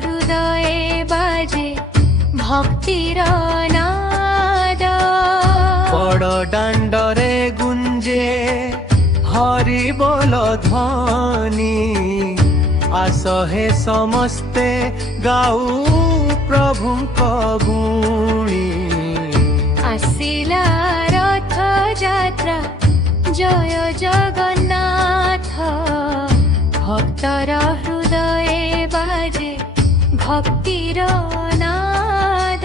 हृदये बाजे भक्तिर नाद बड़ दाण्डरे गुंजे हरि बोल ध्वनि आस हे समस्ते गाऊ प्रभु गुणी आसिला रथ यात्रा जय जगन्नाथ भक्तर हृदये बाजे भक्तिर नाद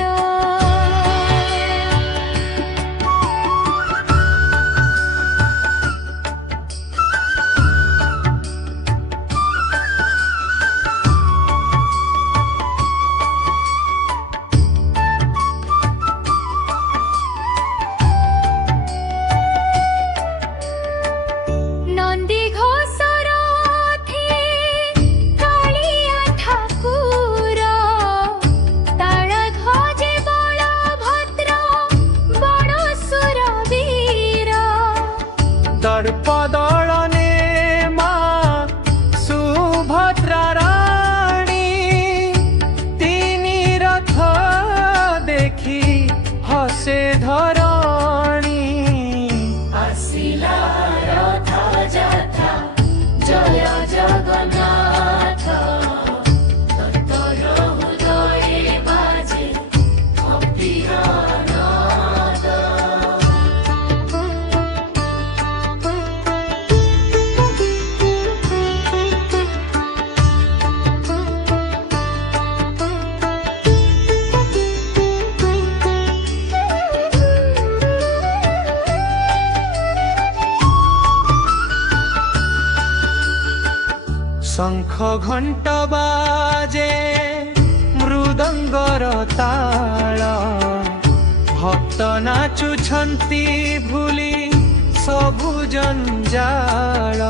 नंदी घोषर कालिया ठाकुर ताल ध्वजे बलभद्र बड़ सुरवीर दर्प दलने माँ सुभद्रा राणी तीनी रथ देखी हसे धरणी आसिला रथ यात्रा जय जगन्नाथ भक्तर हृदये बाजे भक्तिर नाद शंख घंट बाजे मृदंगर ताल भक्त नाचुछंती भूली सबु जंजाल।